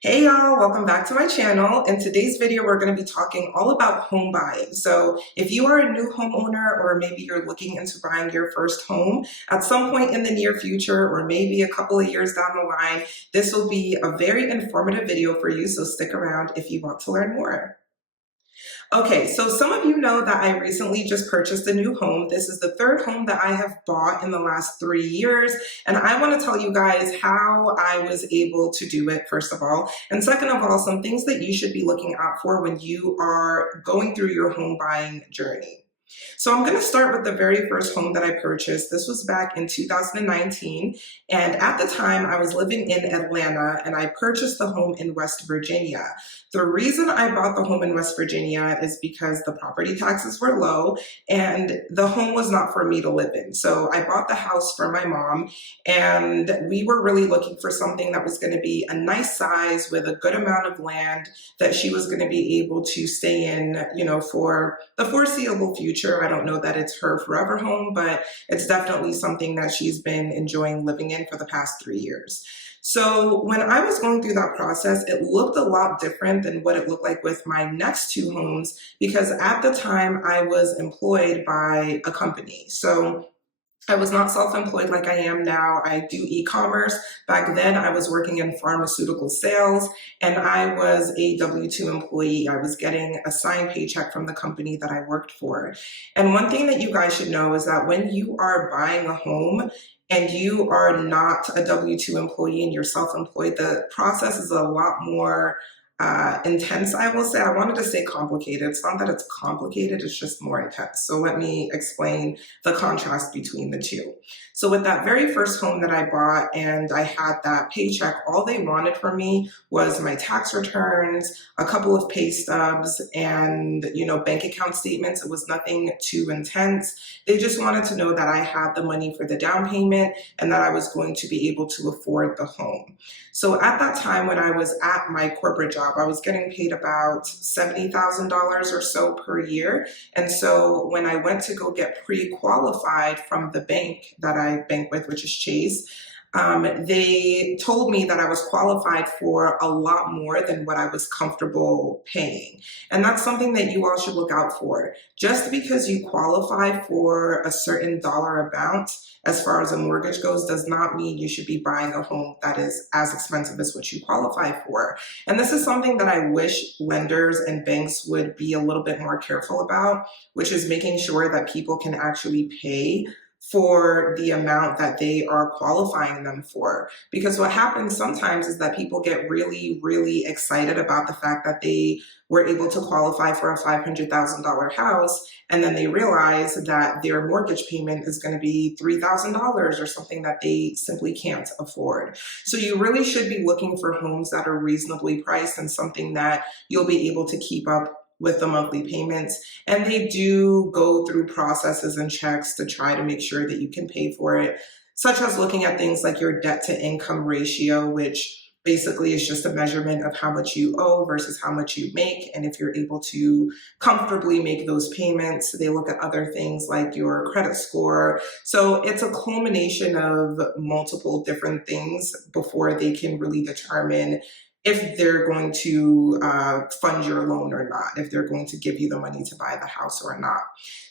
Hey y'all, welcome back to my channel. In today's video, we're going to be talking all about home buying. So if you are a new homeowner or maybe you're looking into buying your first home at some point in the near future or maybe a couple of years down the line, this will be a very informative video for you. So stick around if you want to learn more. Okay, so some of you know that I recently just purchased a new home. This is the third home that I have bought in the last 3 years. And I want to tell you guys how I was able to do it, first of all. And second of all, some things that you should be looking out for when you are going through your home buying journey. So I'm going to start with the very first home that I purchased. This was back in 2019. And at the time I was living in Atlanta and I purchased the home in West Virginia. The reason I bought the home in West Virginia is because the property taxes were low and the home was not for me to live in. So I bought the house for my mom and we were really looking for something that was going to be a nice size with a good amount of land that she was going to be able to stay in, for the foreseeable future. I don't know that it's her forever home, but it's definitely something that she's been enjoying living in for the past 3 years. So when I was going through that process, it looked a lot different than what it looked like with my next two homes, because at the time I was employed by a company. So I was not self-employed like I am now. I do e-commerce. Back then, I was working in pharmaceutical sales and I was a W-2 employee. I was getting a signed paycheck from the company that I worked for. And one thing that you guys should know is that when you are buying a home and you are not a W-2 employee and you're self-employed, the process is a lot more intense, I will say. I wanted to say complicated. It's not that it's complicated, it's just more intense. So let me explain the contrast between the two. So with that very first home that I bought and I had that paycheck, all they wanted from me was my tax returns, a couple of pay stubs, and bank account statements. It was nothing too intense. They just wanted to know that I had the money for the down payment and that I was going to be able to afford the home. So at that time when I was at my corporate job, I was getting paid about $70,000 or so per year. And so when I went to go get pre-qualified from the bank that I bank with, which is Chase, they told me that I was qualified for a lot more than what I was comfortable paying. And that's something that you all should look out for. Just because you qualify for a certain dollar amount as far as a mortgage goes does not mean you should be buying a home that is as expensive as what you qualify for. And this is something that I wish lenders and banks would be a little bit more careful about, which is making sure that people can actually pay for the amount that they are qualifying them for. Because what happens sometimes is that people get really, really excited about the fact that they were able to qualify for a $500,000 house, and then they realize that their mortgage payment is going to be $3,000 or something that they simply can't afford. So you really should be looking for homes that are reasonably priced and something that you'll be able to keep up with the monthly payments. And they do go through processes and checks to try to make sure that you can pay for it, such as looking at things like your debt to income ratio, which basically is just a measurement of how much you owe versus how much you make. And if you're able to comfortably make those payments, they look at other things like your credit score. So it's a culmination of multiple different things before they can really determine if they're going to fund your loan or not, if they're going to give you the money to buy the house or not.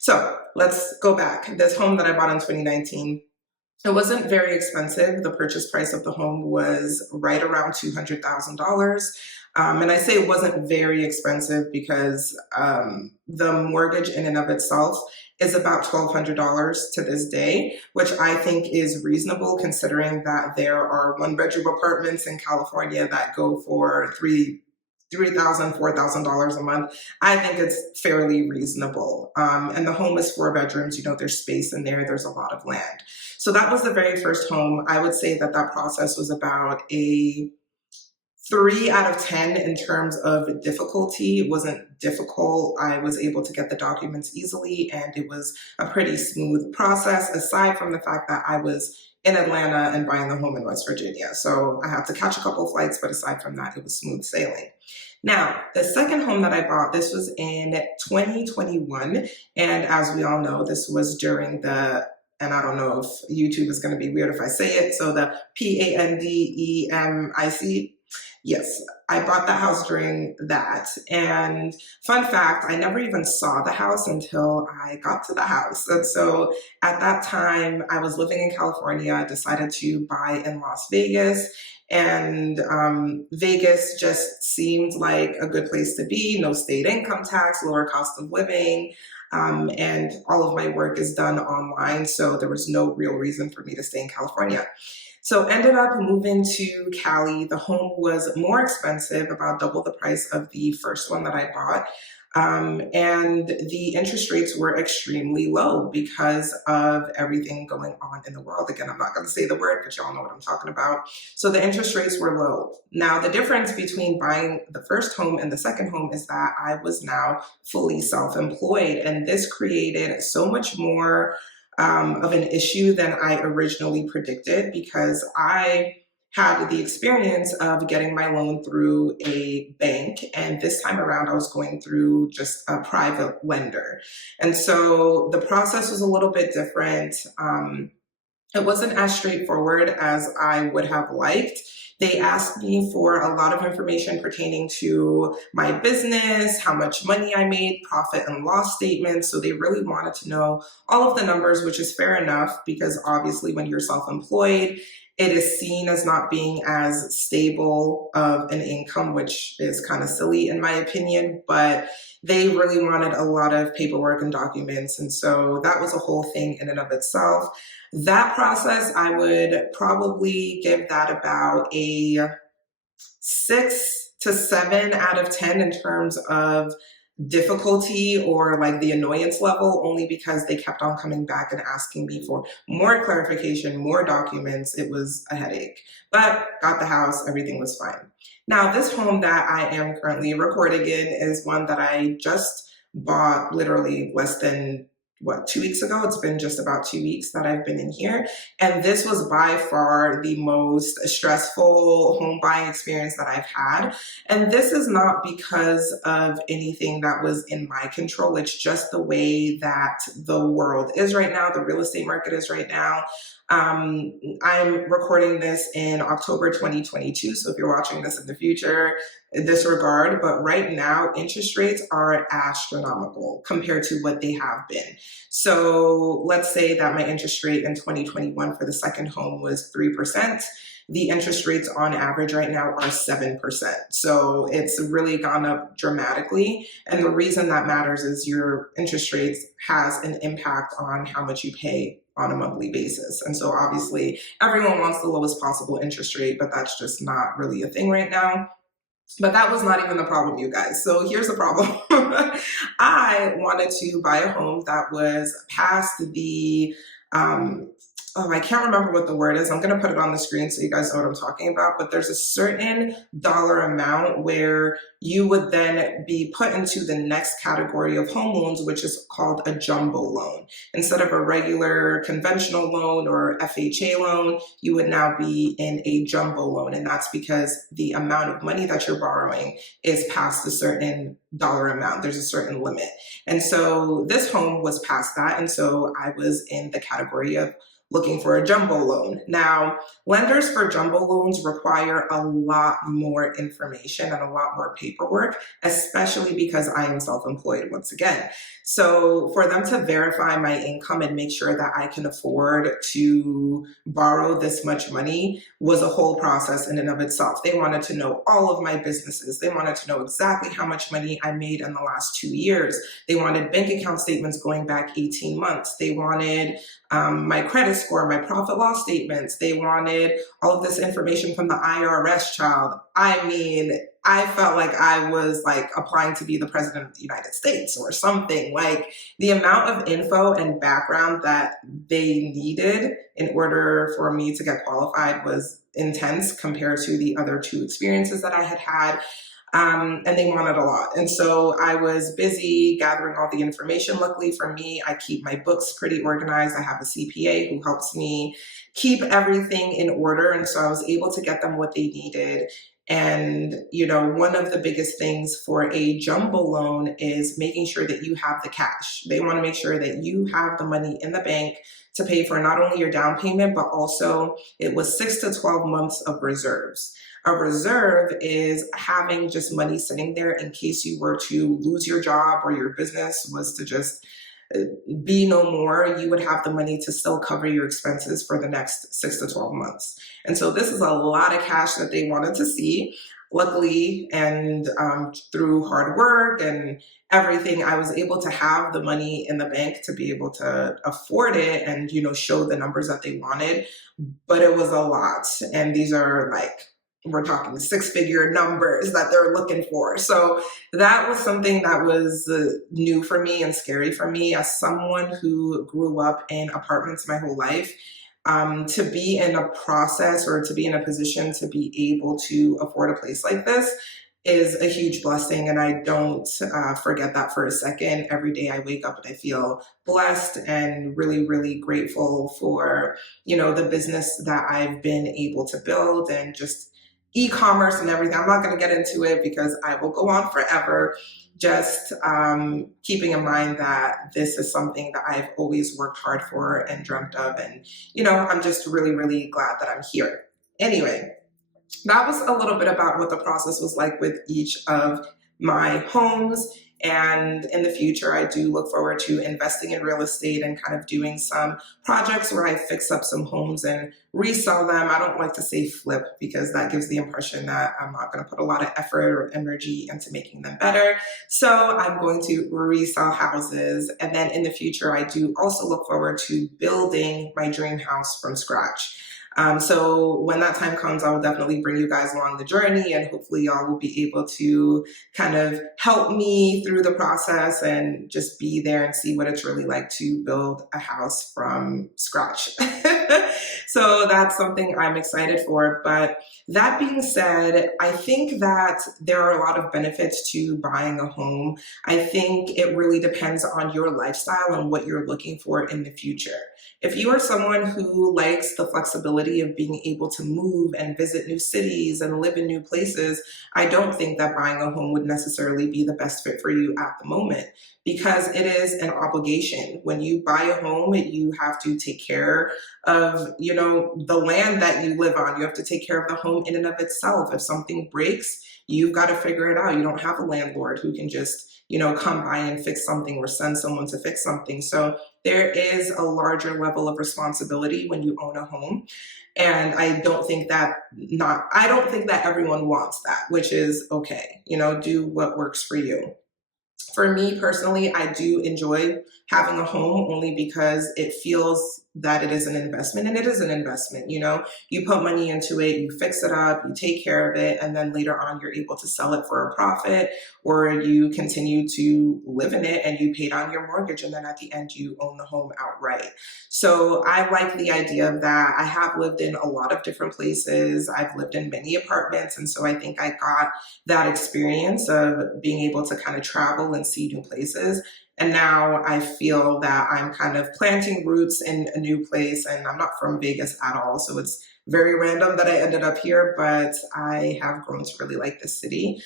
So let's go back. This home that I bought in 2019, it wasn't very expensive. The purchase price of the home was right around $200,000. And I say it wasn't very expensive because the mortgage in and of itself is about $1,200 to this day, which I think is reasonable considering that there are one-bedroom apartments in California that go for $3,000, $4,000 a month. I think it's fairly reasonable. And the home is 4 bedrooms. There's space in there. There's a lot of land. So that was the very first home. I would say that that process was about a 3 out of 10 in terms of difficulty. It wasn't difficult. I was able to get the documents easily and it was a pretty smooth process, aside from the fact that I was in Atlanta and buying the home in West Virginia. So I had to catch a couple of flights, but aside from that, it was smooth sailing. Now, the second home that I bought, this was in 2021. And as we all know, this was during and I don't know if YouTube is going to be weird if I say it, so the pandemic, Yes, I bought that house during that. And fun fact, I never even saw the house until I got to the house. And so at that time, I was living in California. I decided to buy in Las Vegas. And Vegas just seemed like a good place to be. No state income tax, lower cost of living. And all of my work is done online. So there was no real reason for me to stay in California. So ended up moving to Cali. The home was more expensive, about double the price of the first one that I bought. And the interest rates were extremely low because of everything going on in the world. Again, I'm not going to say the word, but y'all know what I'm talking about. So the interest rates were low. Now, the difference between buying the first home and the second home is that I was now fully self-employed, and this created so much more of an issue than I originally predicted, because I had the experience of getting my loan through a bank, and this time around I was going through just a private lender. And so the process was a little bit different. It wasn't as straightforward as I would have liked. They asked me for a lot of information pertaining to my business, how much money I made, profit and loss statements. So they really wanted to know all of the numbers, which is fair enough, because obviously when you're self-employed, it is seen as not being as stable of an income, which is kind of silly in my opinion, but they really wanted a lot of paperwork and documents. And so that was a whole thing in and of itself. That process, I would probably give that about a 6 to 7 out of 10 in terms of difficulty or like the annoyance level, only because they kept on coming back and asking me for more clarification, more documents. It was a headache, but got the house, everything was fine. Now, this home that I am currently recording in is one that I just bought literally less than 2 weeks ago. It's been just about 2 weeks that I've been in here. And this was by far the most stressful home buying experience that I've had. And this is not because of anything that was in my control. It's just the way that the world is right now, the real estate market is right now. I'm recording this in October 2022. So if you're watching this in the future, disregard, but right now interest rates are astronomical compared to what they have been. So let's say that my interest rate in 2021 for the second home was 3%. The interest rates on average right now are 7%. So it's really gone up dramatically. And the reason that matters is your interest rates has an impact on how much you pay on a monthly basis. And so obviously everyone wants the lowest possible interest rate, but that's just not really a thing right now. But that was not even the problem, you guys. So here's the problem. I wanted to buy a home that was past the, I can't remember what the word is. I'm going to put it on the screen so you guys know what I'm talking about. But there's a certain dollar amount where you would then be put into the next category of home loans, which is called a jumbo loan. Instead of a regular conventional loan or FHA loan, you would now be in a jumbo loan. And that's because the amount of money that you're borrowing is past a certain dollar amount. There's a certain limit. And so this home was past that. And so I was in the category of looking for a jumbo loan. Now, lenders for jumbo loans require a lot more information and a lot more paperwork, especially because I am self-employed once again. So for them to verify my income and make sure that I can afford to borrow this much money was a whole process in and of itself. They wanted to know all of my businesses. They wanted to know exactly how much money I made in the last 2 years. They wanted bank account statements going back 18 months. They wanted my credit score, my profit loss statements. They wanted all of this information from the IRS, child. I mean, I felt like I was like applying to be the president of the United States or something. Like the amount of info and background that they needed in order for me to get qualified was intense compared to the other two experiences that I had had. And they wanted a lot. And so I was busy gathering all the information. Luckily for me, I keep my books pretty organized. I have a CPA who helps me keep everything in order. And so I was able to get them what they needed. And, you know, one of the biggest things for a jumbo loan is making sure that you have the cash. They want to make sure that you have the money in the bank to pay for not only your down payment, but also it was 6 to 12 months of reserves. A reserve is having just money sitting there in case you were to lose your job or your business was to just be no more. You would have the money to still cover your expenses for the next 6 to 12 months. And so this is a lot of cash that they wanted to see. Luckily, and through hard work and everything, I was able to have the money in the bank to be able to afford it and, show the numbers that they wanted. But it was a lot. And these are like, we're talking 6-figure numbers that they're looking for. So that was something that was new for me and scary for me as someone who grew up in apartments my whole life. To be in a process or to be in a position to be able to afford a place like this is a huge blessing, and I don't forget that for a second. Every day I wake up and I feel blessed and really, really grateful for, the business that I've been able to build and just e-commerce and everything. I'm not going to get into it because I will go on forever. Just keeping in mind that this is something that I've always worked hard for and dreamt of. And, I'm just really, really glad that I'm here. Anyway, that was a little bit about what the process was like with each of my homes. And in the future, I do look forward to investing in real estate and kind of doing some projects where I fix up some homes and resell them. I don't like to say flip because that gives the impression that I'm not going to put a lot of effort or energy into making them better. So I'm going to resell houses. And then in the future, I do also look forward to building my dream house from scratch. So when that time comes, I will definitely bring you guys along the journey, and hopefully y'all will be able to kind of help me through the process and just be there and see what it's really like to build a house from scratch. So that's something I'm excited for. But that being said, I think that there are a lot of benefits to buying a home. I think it really depends on your lifestyle and what you're looking for in the future. If you are someone who likes the flexibility of being able to move and visit new cities and live in new places, I don't think that buying a home would necessarily be the best fit for you at the moment, because it is an obligation. When you buy a home, you have to take care of, the land that you live on. You have to take care of the home in and of itself. If something breaks, you've got to figure it out. You don't have a landlord who can just come by and fix something or send someone to fix something. So there is a larger level of responsibility when you own a home. And I don't think that everyone wants that, which is okay. Do what works for you. For me personally, I do enjoy having a home only because it feels that it is an investment, and it is an investment. You put money into it, you fix it up, you take care of it, and then later on you're able to sell it for a profit, or you continue to live in it and you pay down your mortgage, and then at the end you own the home outright. So I like the idea of that. I have lived in a lot of different places. I've lived in many apartments, and so I think I got that experience of being able to kind of travel and see new places. And now I feel that I'm kind of planting roots in a new place, and I'm not from Vegas at all. So it's very random that I ended up here, but I have grown to really like this city.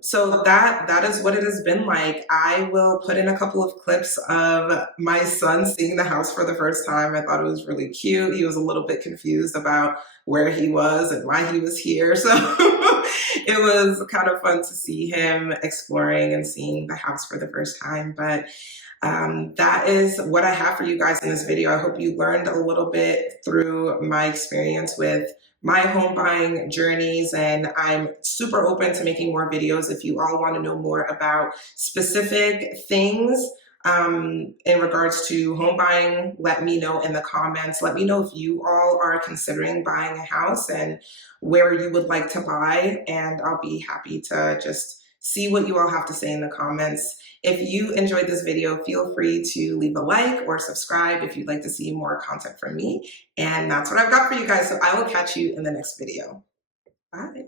So that is what it has been like. I will put in a couple of clips of my son seeing the house for the first time. I thought it was really cute. He was a little bit confused about where he was and why he was here. So it was kind of fun to see him exploring and seeing the house for the first time. But that is what I have for you guys in this video. I hope you learned a little bit through my experience with my home buying journeys, and I'm super open to making more videos. If you all want to know more about specific things in regards to home buying, let me know in the comments. Let me know if you all are considering buying a house and where you would like to buy, and I'll be happy to just see what you all have to say in the comments. If you enjoyed this video, feel free to leave a like or subscribe if you'd like to see more content from me. And that's what I've got for you guys. So I will catch you in the next video. Bye.